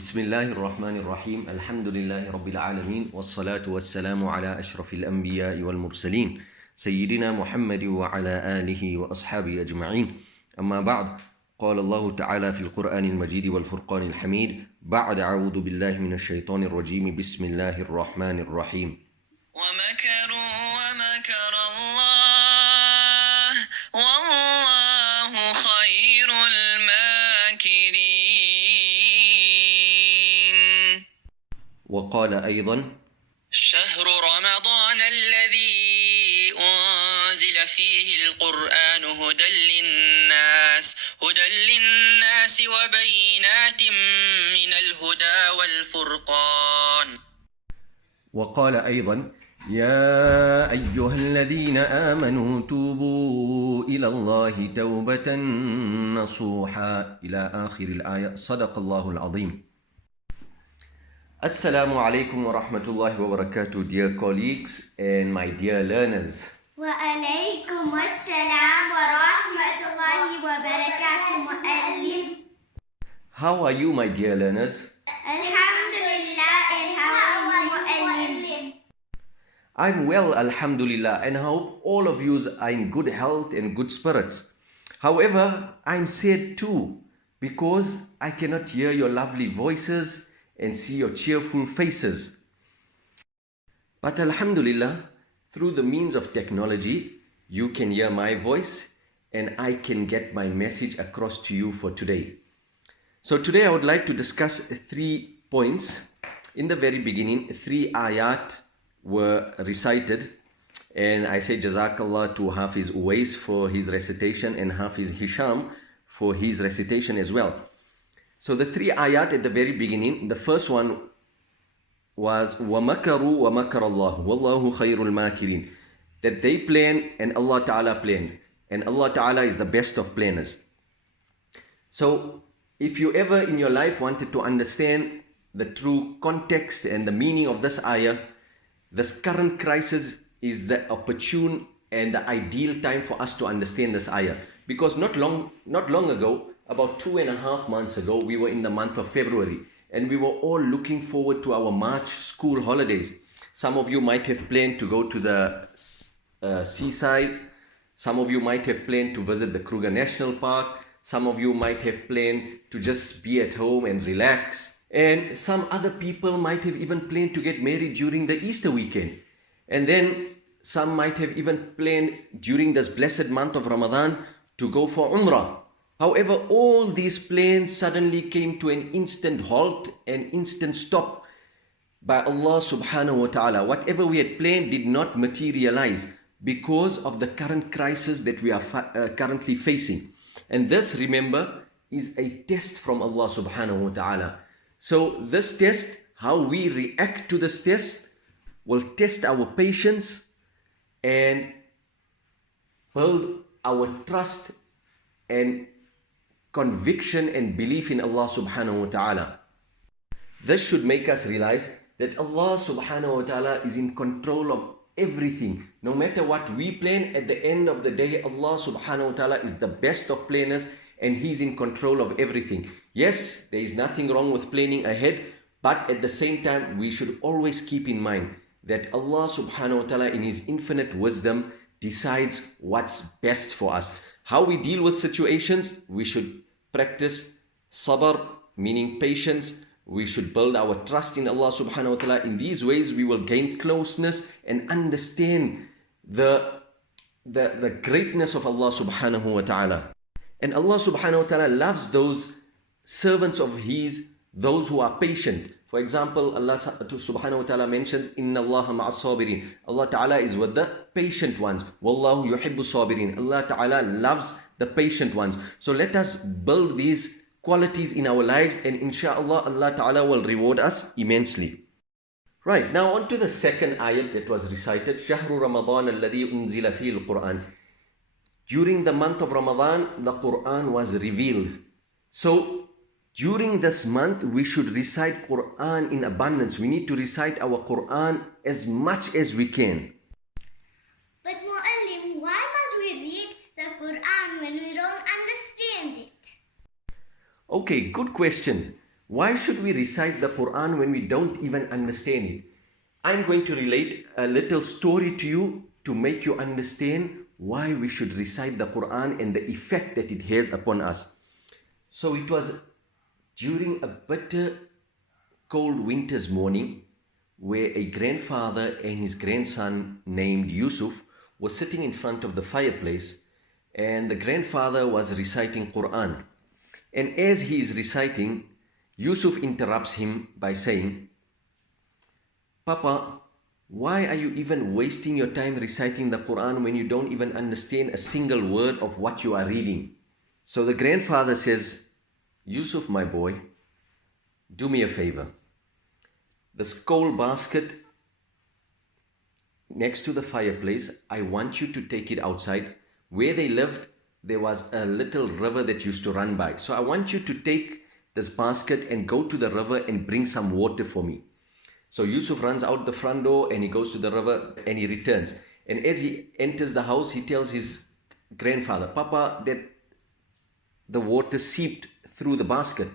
بسم الله الرحمن الرحيم الحمد لله رب العالمين والصلاة والسلام على أشرف الأنبياء والمرسلين سيدنا محمد وعلى آله وأصحابه أجمعين أما بعد قال الله تعالى في القرآن المجيد والفرقان الحميد بعد أعوذ بالله من الشيطان الرجيم بسم الله الرحمن الرحيم ومكروا ومكر الله والله خير الماكرين. وقال أيضا شهر رمضان الذي أنزل فيه القرآن هدى للناس وبينات من الهدى والفرقان. وقال أيضا يا أيها الذين آمنوا توبوا إلى الله توبة نصوحا إلى آخر الآية صدق الله العظيم. Assalamu alaikum wa rahmatullahi wa barakatuh, dear colleagues and my dear learners. وعليكم السلام ورحمة الله وبركاته مؤلم. How are you, my dear learners? Alhamdulillah, and how are you مؤلم? I'm well, alhamdulillah, and I hope all of you are in good health and good spirits. However, I'm sad too because I cannot hear your lovely voices and see your cheerful faces. But alhamdulillah, through the means of technology, you can hear my voice and I can get my message across to you for today. So today I would like to discuss 3 points. In the very beginning, 3 ayat were recited, and I say Jazakallah to Hafiz Uwais for his recitation and Hafiz Hisham for his recitation as well. So the 3 ayat at the very beginning, the first one was وَمَكَرُوا وَمَكَرَ اللَّهُ وَاللَّهُ خَيْرُ الْمَاكِرِينَ, that they plan and Allah Ta'ala plan, and Allah Ta'ala is the best of planners. So if you ever in your life wanted to understand the true context and the meaning of this ayah, this current crisis is the opportune and the ideal time for us to understand this ayah. Because not long ago, about 2.5 months ago, we were in the month of February and we were all looking forward to our March school holidays. Some of you might have planned to go to the seaside. Some of you might have planned to visit the Kruger National Park. Some of you might have planned to just be at home and relax. And some other people might have even planned to get married during the Easter weekend. And then some might have even planned during this blessed month of Ramadan to go for Umrah. However, all these plans suddenly came to an instant halt and instant stop by Allah subhanahu wa ta'ala. Whatever we had planned did not materialize because of the current crisis that we are currently facing. And this, remember, is a test from Allah subhanahu wa ta'ala. So this test, how we react to this test, will test our patience and build our trust and conviction and belief in Allah subhanahu wa ta'ala. This should make us realize that Allah subhanahu wa ta'ala is in control of everything. No matter what we plan, at the end of the day, Allah subhanahu wa ta'ala is the best of planners and He's in control of everything. Yes, there is nothing wrong with planning ahead, but at the same time, we should always keep in mind that Allah subhanahu wa ta'ala in His infinite wisdom decides what's best for us. How we deal with situations, we should practice sabr, meaning patience. We should build our trust in Allah subhanahu wa ta'ala. In these ways, we will gain closeness and understand the greatness of Allah subhanahu wa ta'ala. And Allah subhanahu wa ta'ala loves those servants of His, those who are patient. For example, Allah subhanahu wa ta'ala mentions, Inna Allah ma'as sabirin. Allah ta'ala is with the patient ones. Wallahu yuhibbu sabirin. Allah ta'ala loves the patient ones. So let us build these qualities in our lives, and inshallah, Allah ta'ala will reward us immensely. Right, now on to the second ayat that was recited. Shahru Ramadan alladhi unzila fihi al-Quran. During the month of Ramadan, the Quran was revealed. So during this month, we should recite Quran in abundance. We need to recite our Quran as much as we can. But Mu'allim, why must we read the Quran when we don't understand it? Okay, good question. Why should we recite the Quran when we don't even understand it? I'm going to relate a little story to you to make you understand why we should recite the Quran and the effect that it has upon us. So it was during a bitter cold winter's morning where a grandfather and his grandson named Yusuf were sitting in front of the fireplace, and the grandfather was reciting Quran. And as he is reciting, Yusuf interrupts him by saying, "Papa, why are you even wasting your time reciting the Quran when you don't even understand a single word of what you are reading?" So the grandfather says, "Yusuf, my boy, do me a favor. This coal basket next to the fireplace, I want you to take it outside. Where they lived, there was a little river that used to run by. So I want you to take this basket and go to the river and bring some water for me." So Yusuf runs out the front door and he goes to the river and he returns. And as he enters the house, he tells his grandfather, "Papa, that the water seeped through the basket."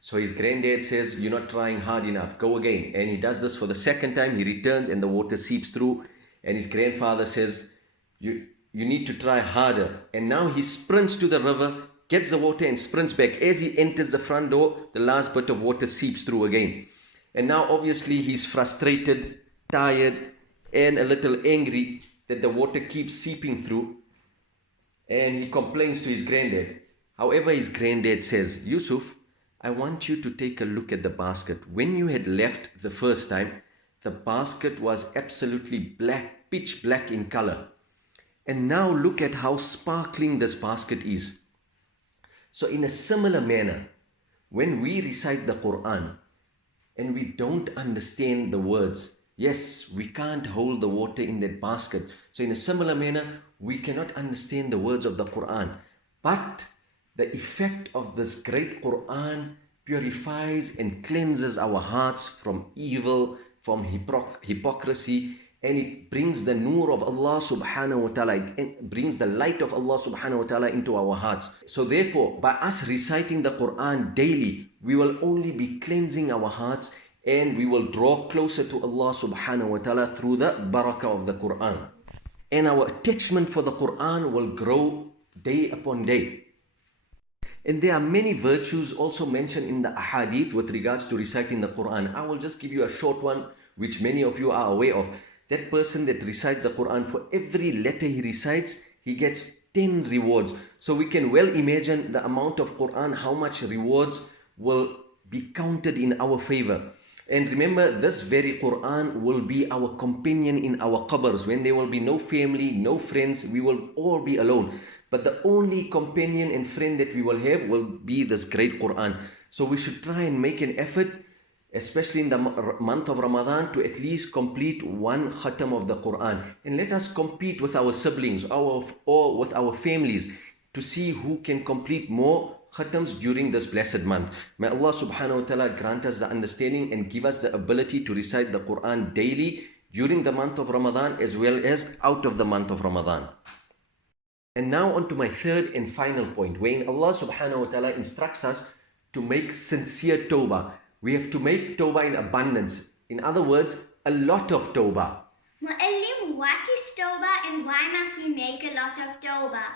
So his granddad says, "You're not trying hard enough. Go again." And he does this for the second time. He returns and the water seeps through. And his grandfather says, you need to try harder." And now he sprints to the river, gets the water and sprints back. As he enters the front door, the last bit of water seeps through again. And now obviously he's frustrated, tired, and a little angry that the water keeps seeping through. And he complains to his granddad. However, his granddad says, "Yusuf, I want you to take a look at the basket. When you had left the first time, the basket was absolutely black, pitch black in color. And now look at how sparkling this basket is." So in a similar manner, when we recite the Quran and we don't understand the words, yes, we can't hold the water in that basket. So in a similar manner, we cannot understand the words of the Quran. But the effect of this great Quran purifies and cleanses our hearts from evil, from hypocrisy, and it brings the nur of Allah subhanahu wa ta'ala, it brings the light of Allah subhanahu wa ta'ala into our hearts. So therefore, by us reciting the Quran daily, we will only be cleansing our hearts and we will draw closer to Allah subhanahu wa ta'ala through the barakah of the Quran. And our attachment for the Quran will grow day upon day. And there are many virtues also mentioned in the ahadith with regards to reciting the Quran. I will just give you a short one which many of you are aware of. That person that recites the Quran, for every letter he recites, he gets 10 rewards. So we can well imagine the amount of Quran, how much rewards will be counted in our favor. And remember, this very Quran will be our companion in our qabrs. When there will be no family, no friends, we will all be alone. But the only companion and friend that we will have will be this great Quran. So we should try and make an effort, especially in the month of Ramadan, to at least complete one khatam of the Quran. And let us compete with our siblings or with our families to see who can complete more khatams during this blessed month. May Allah subhanahu wa ta'ala grant us the understanding and give us the ability to recite the Quran daily during the month of Ramadan as well as out of the month of Ramadan. And now on to my third and final point, wherein Allah subhanahu wa ta'ala instructs us to make sincere tawbah. We have to make tawbah in abundance. In other words, a lot of tawbah. Mu'allim, what is tawbah and why must we make a lot of tawbah?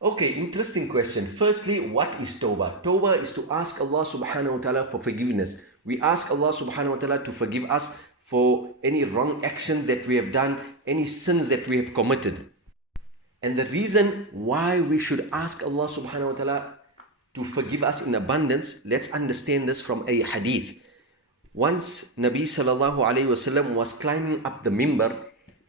Okay, interesting question. Firstly, what is tawbah? Tawbah is to ask Allah subhanahu wa ta'ala for forgiveness. We ask Allah subhanahu wa ta'ala to forgive us for any wrong actions that we have done, any sins that we have committed. And the reason why we should ask Allah subhanahu wa ta'ala to forgive us in abundance, let's understand this from a hadith. Once Nabi sallallahu alayhi wasallam was climbing up the mimbar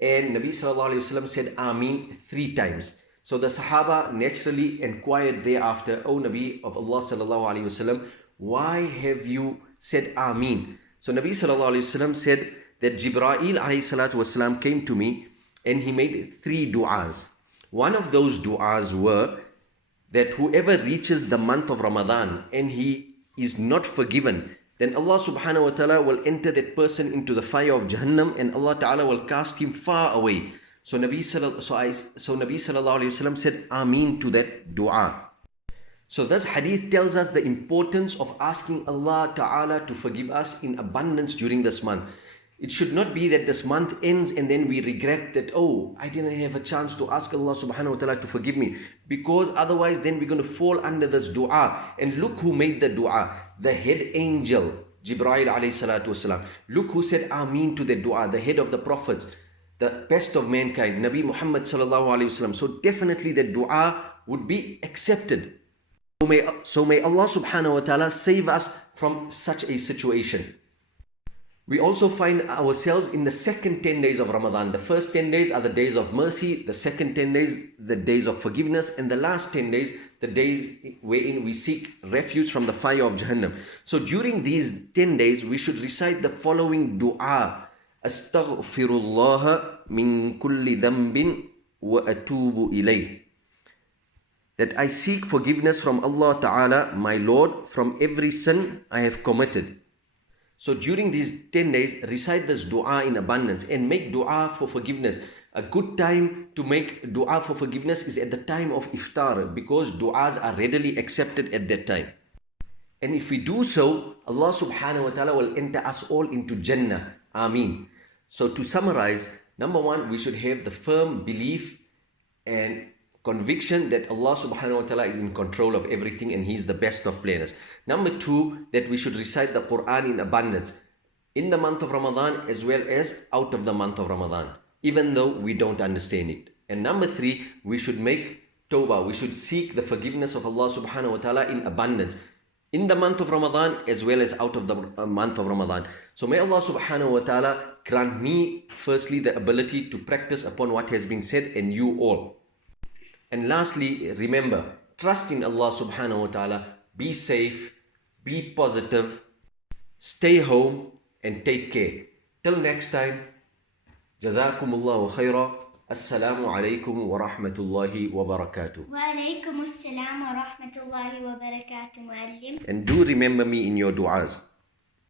and Nabi sallallahu alayhi wasallam said Ameen 3 times. So the Sahaba naturally inquired thereafter, "O Nabi of Allah sallallahu alayhi wasallam, why have you said Ameen?" So Nabi sallallahu alayhi wasallam said that Jibreel alayhi salatu wasallam came to me and he made 3 du'as. One of those du'as were that whoever reaches the month of Ramadan and he is not forgiven, then Allah subhanahu wa ta'ala will enter that person into the fire of Jahannam and Allah ta'ala will cast him far away. So Nabi sallallahu alayhi wasallam said Ameen to that dua. So this hadith tells us the importance of asking Allah Ta'ala to forgive us in abundance during this month. It should not be that this month ends and then we regret that, oh, I didn't have a chance to ask Allah Subhanahu Wa Ta'ala to forgive me. Because otherwise then we're going to fall under this dua. And look who made the dua. The head angel, Jibreel alayhi salatu wasalam. Look who said Ameen to the dua. The head of the prophets, the best of mankind, Nabi Muhammad sallallahu alayhi wasallam. So definitely the dua would be accepted. So may Allah Subhanahu Wa Ta'ala save us from such a situation. We also find ourselves in the second 10 days of Ramadan. The first 10 days are the days of mercy. The second 10 days, the days of forgiveness. And the last 10 days, the days wherein we seek refuge from the fire of Jahannam. So during these 10 days, we should recite the following dua. Astaghfirullah min kulli dhanbin wa atubu ilayh. That I seek forgiveness from Allah Ta'ala, my Lord, from every sin I have committed. So during these 10 days, recite this dua in abundance and make dua for forgiveness. A good time to make dua for forgiveness is at the time of iftar, because duas are readily accepted at that time. And if we do so, Allah Subhanahu Wa Ta'ala will enter us all into Jannah. Ameen. So to summarize, number one, we should have the firm belief and conviction that Allah Subhanahu Wa Ta'ala is in control of everything and He is the best of planners. Number two, that we should recite the Quran in abundance in the month of Ramadan as well as out of the month of Ramadan, even though we don't understand it. And number three, we should make tawbah. We should seek the forgiveness of Allah Subhanahu Wa Ta'ala in abundance in the month of Ramadan as well as out of the month of Ramadan. So may Allah Subhanahu Wa Ta'ala grant me firstly the ability to practice upon what has been said, and you all. And lastly, remember, trust in Allah Subhanahu Wa Ta'ala, be safe, be positive, stay home and take care. Till next time, Jazakumullahu khaira. Assalamu alaikum wa rahmatullahi wa barakatuh. Wa alaikum assalam wa rahmatullahi wa barakatuh, Muallim. And do remember me in your du'as.